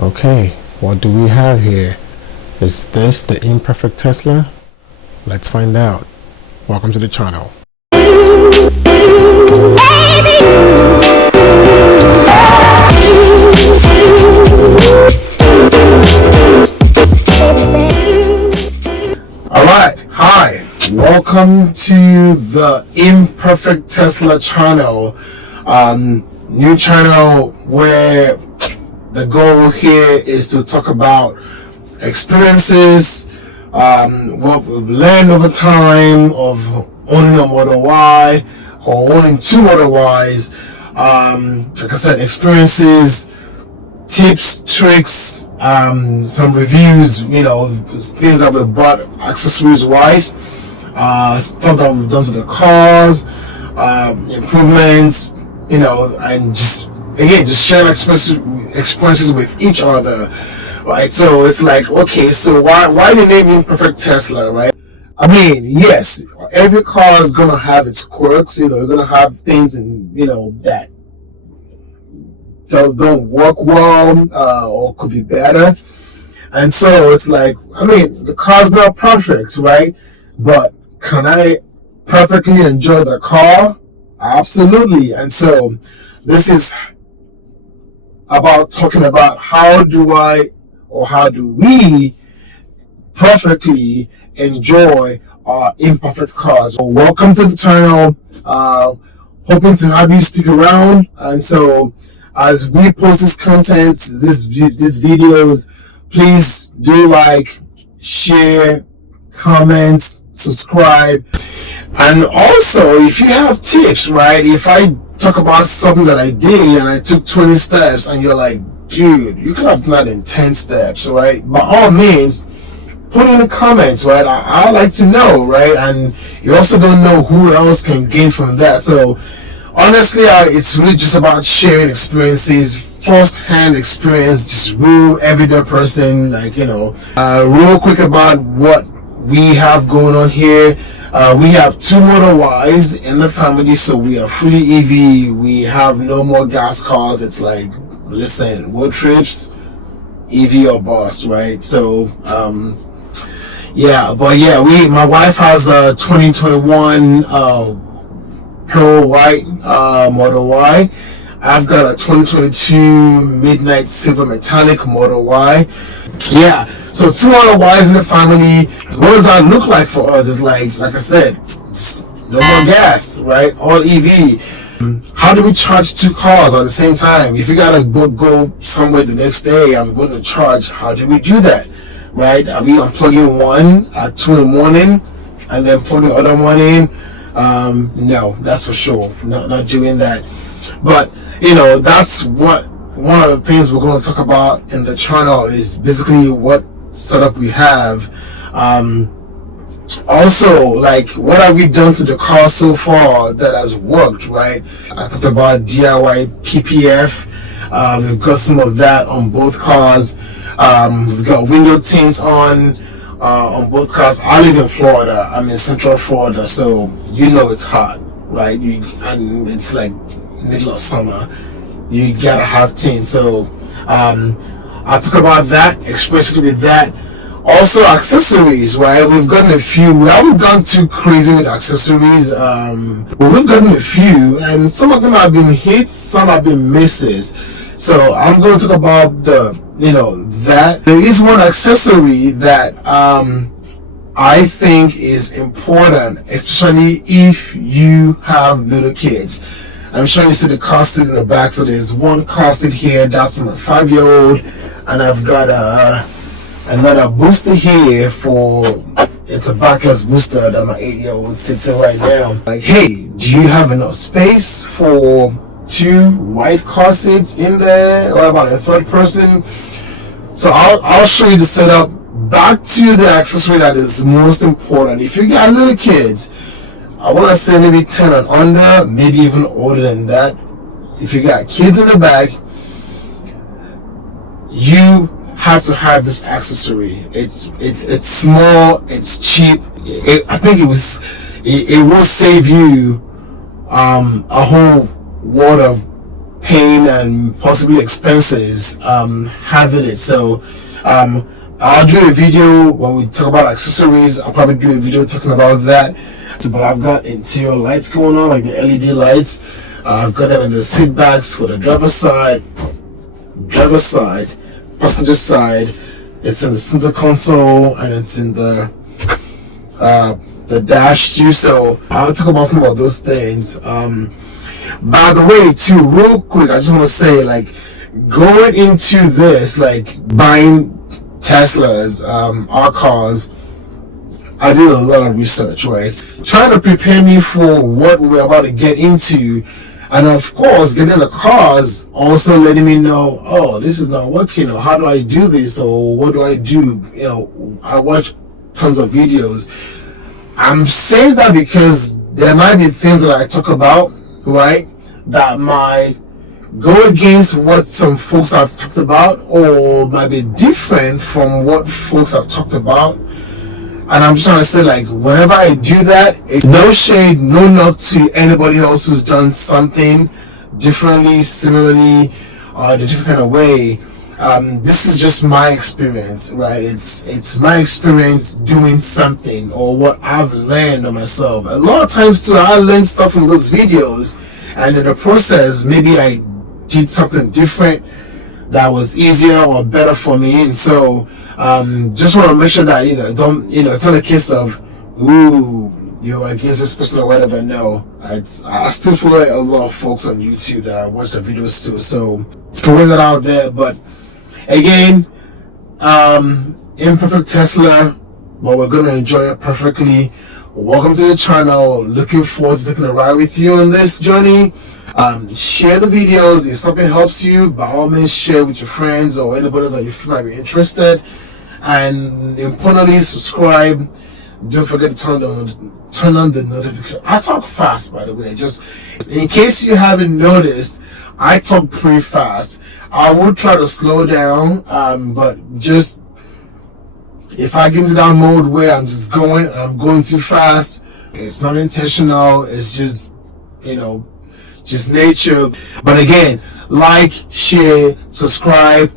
Okay, what do we have here? Is this the Imperfect Tesla? Let's find out. Welcome to the channel. Alright, hi. Welcome to the Imperfect Tesla channel. New channel where the goal here is to talk about experiences, what we've learned over time of owning a Model Y or owning two Model Ys. Like I said, experiences, tips, tricks, some reviews, things that we've bought accessories wise, stuff that we've done to the cars, improvements, and just sharing experiences with each other, right? So it's like, okay, so why the name Imperfect Tesla, right? I mean, yes, every car is gonna have its quirks, you're gonna have things that don't work well, or could be better. And so it's like, I mean, the car's not perfect, right? But can I perfectly enjoy the car? Absolutely. And so this is about talking about how do we perfectly enjoy our imperfect cars. So welcome to the channel. Hoping to have you stick around. And so as we post this content, these videos, please do like, share, comment, subscribe. And also, if you have tips, right? If I talk about something that I did and I took 20 steps and you're like, dude, you could have done that in 10 steps, right? By all means, put in the comments, right? I like to know, right? And you also don't know who else can gain from that. So honestly, it's really just about sharing experiences, first-hand experience, just real everyday person, real quick about what we have going on here. We have two Model Ys in the family, so we are fully EV. We have no more gas cars. It's like, listen, road trips, EV or bust, right? So, my wife has a 2021 Pearl White Model Y. I've got a 2022 Midnight Silver Metallic Model Y. Yeah, so two Model Ys in the family. What does that look like for us? It's like I said, no more gas, right? All EV. How do we charge two cars at the same time? If you gotta go somewhere the next day, I'm going to charge. How do we do that, right? Are we unplugging one at 2 in the morning and then put the other one in? No, that's for sure. Not doing that. But that's what one of the things we're going to talk about in the channel is basically what setup we have. Also, like, what have we done to the car so far that has worked, right? I talked about DIY PPF. We've got some of that on both cars. We've got window tints on both cars. I live in Florida. I'm in Central Florida, so it's hot, right? And it's like middle of summer. You gotta have tints. So I'll talk about that, experiences with that. Also accessories, right? We've gotten a few. We haven't gone too crazy with accessories, but we've gotten a few, and some of them have been hits, some have been misses. So I'm going to talk about that. There is one accessory that I think is important, especially if you have little kids. I'm sure you see the car seat in the back. So there's one car seat here. That's my 5-year-old, and I've got another booster here it's a backless booster that my 8-year-old sits in right now. Like, hey, do you have enough space for two white car seats in there, or about a third person? So I'll show you the setup. Back to the accessory that is most important. If you got little kids, I want to say maybe 10 and under, maybe even older than that. If you got kids in the back, you have to have this accessory. It's small, it's cheap. I think it will save you a whole world of pain and possibly expenses having it. So I'll do a video when we talk about accessories. I'll probably do a video talking about that. So, but I've got interior lights going on, like the LED lights. I've got them in the seat backs for the driver's side, passenger side. It's in the center console and it's in the dash too. So I'll talk about some of those things. By the way, too, real quick, I just want to say, like, going into this, like buying Teslas, our cars, I did a lot of research, right? Trying to prepare me for what we're about to get into. And of course, getting the cars also letting me know, oh, this is not working, or how do I do this, or what do I do? You know, I watch tons of videos. I'm saying that because there might be things that I talk about, right, that might go against what some folks have talked about, or might be different from what folks have talked about. And I'm just trying to say, like, whenever I do that, it's no shade, no knock to anybody else who's done something differently, similarly, or in a different kind of way. This is just my experience, right? It's my experience doing something, or what I've learned on myself. A lot of times too, I learned stuff from those videos, and in the process, maybe I did something different that was easier or better for me. And so just want to make sure that it's not a case of you're against this person or whatever. No, I still follow a lot of folks on YouTube that I watch the videos too, so throwing that out there. But again, Imperfect Tesla, but we're gonna enjoy it perfectly. Welcome to the channel. Looking forward to taking a ride with you on this journey. Share the videos. If something helps you, by all means share with your friends or anybody else that you feel might be interested. And importantly, subscribe. Don't forget to turn on the notification. I talk fast, by the way, just in case you haven't noticed. I talk pretty fast. I will try to slow down, but just if I get into that mode where I'm going too fast, it's not intentional. It's just, just nature. But again, like, share, subscribe,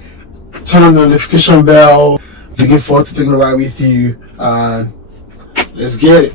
turn on the notification bell. Looking forward to taking a ride with you. Let's get it.